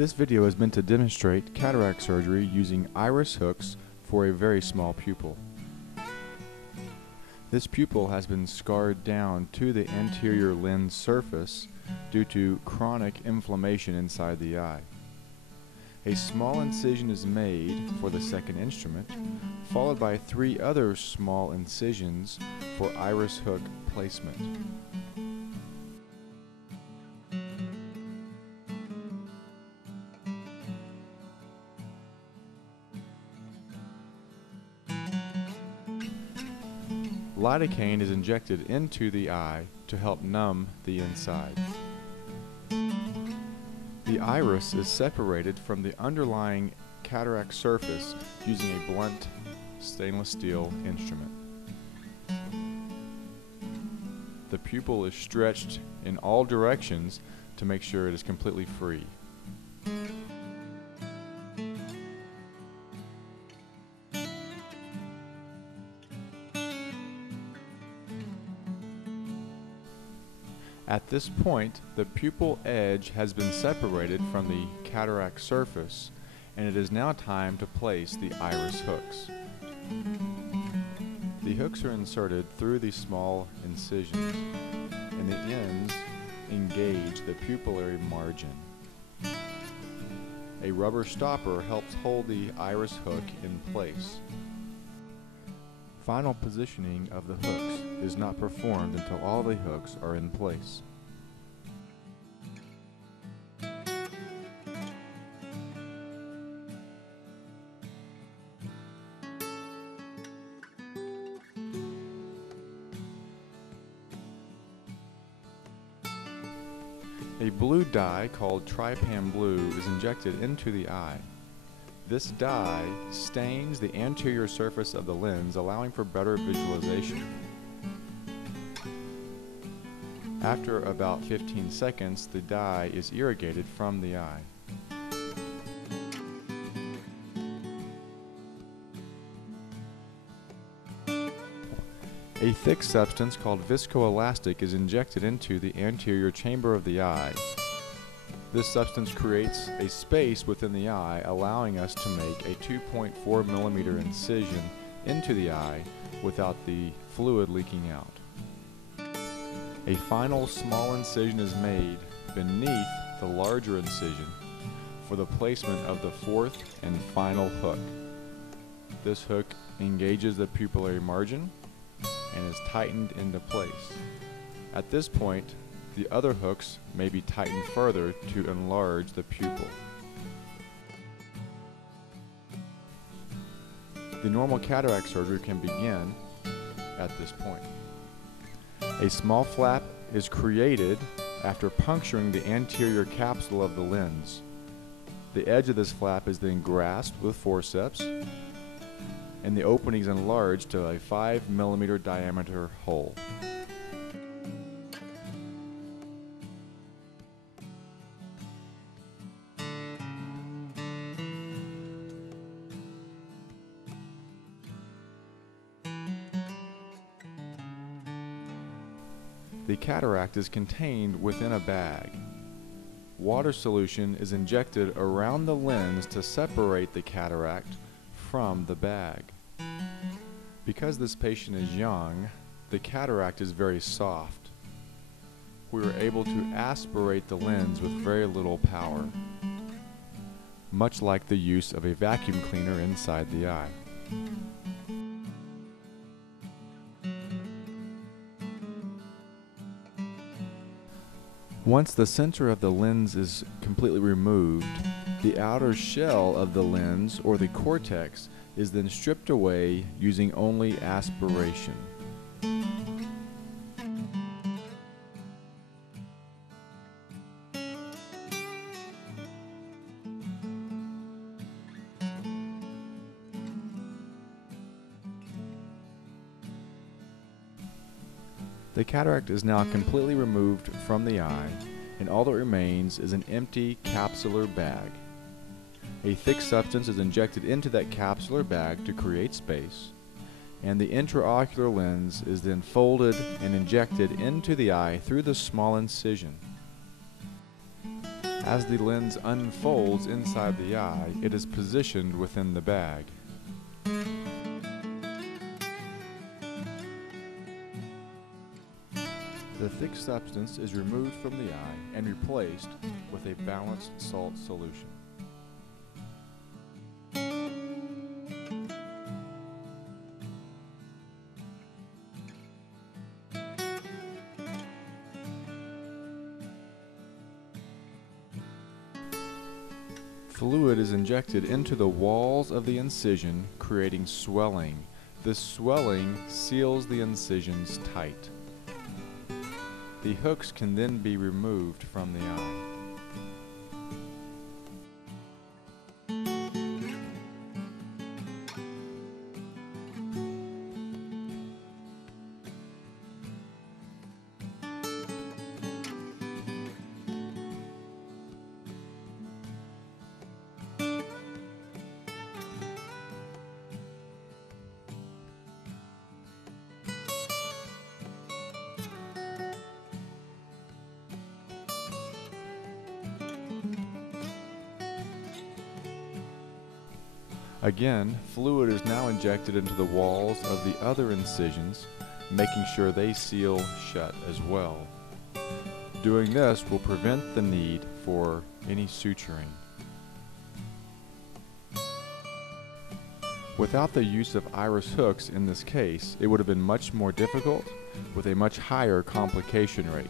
This video is meant to demonstrate cataract surgery using iris hooks for a very small pupil. This pupil has been scarred down to the anterior lens surface due to chronic inflammation inside the eye. A small incision is made for the second instrument, followed by 3 other small incisions for iris hook placement. Lidocaine is injected into the eye to help numb the inside. The iris is separated from the underlying cataract surface using a blunt stainless steel instrument. The pupil is stretched in all directions to make sure it is completely free. At this point, the pupil edge has been separated from the cataract surface, and it is now time to place the iris hooks. The hooks are inserted through the small incisions, and the ends engage the pupillary margin. A rubber stopper helps hold the iris hook in place. Final positioning of the hooks is not performed until all the hooks are in place. A blue dye called trypan blue is injected into the eye. This dye stains the anterior surface of the lens, allowing for better visualization. After about 15 seconds, the dye is irrigated from the eye. A thick substance called viscoelastic is injected into the anterior chamber of the eye. This substance creates a space within the eye, allowing us to make a 2.4 millimeter incision into the eye without the fluid leaking out. A final small incision is made beneath the larger incision for the placement of the 4th and final hook. This hook engages the pupillary margin and is tightened into place. At this point, the other hooks may be tightened further to enlarge the pupil. The normal cataract surgery can begin at this point. A small flap is created after puncturing the anterior capsule of the lens. The edge of this flap is then grasped with forceps, and the opening is enlarged to a 5 millimeter diameter hole. The cataract is contained within a bag. Water solution is injected around the lens to separate the cataract from the bag. Because this patient is young, the cataract is very soft. We are able to aspirate the lens with very little power, much like the use of a vacuum cleaner inside the eye. Once the center of the lens is completely removed, the outer shell of the lens, or the cortex, is then stripped away using only aspiration. The cataract is now completely removed from the eye, and all that remains is an empty capsular bag. A thick substance is injected into that capsular bag to create space, and the intraocular lens is then folded and injected into the eye through the small incision. As the lens unfolds inside the eye, it is positioned within the bag. The thick substance is removed from the eye and replaced with a balanced salt solution. Fluid is injected into the walls of the incision, creating swelling. This swelling seals the incisions tight. The hooks can then be removed from the eye. Again, fluid is now injected into the walls of the other incisions, making sure they seal shut as well. Doing this will prevent the need for any suturing. Without the use of iris hooks in this case, it would have been much more difficult with a much higher complication rate.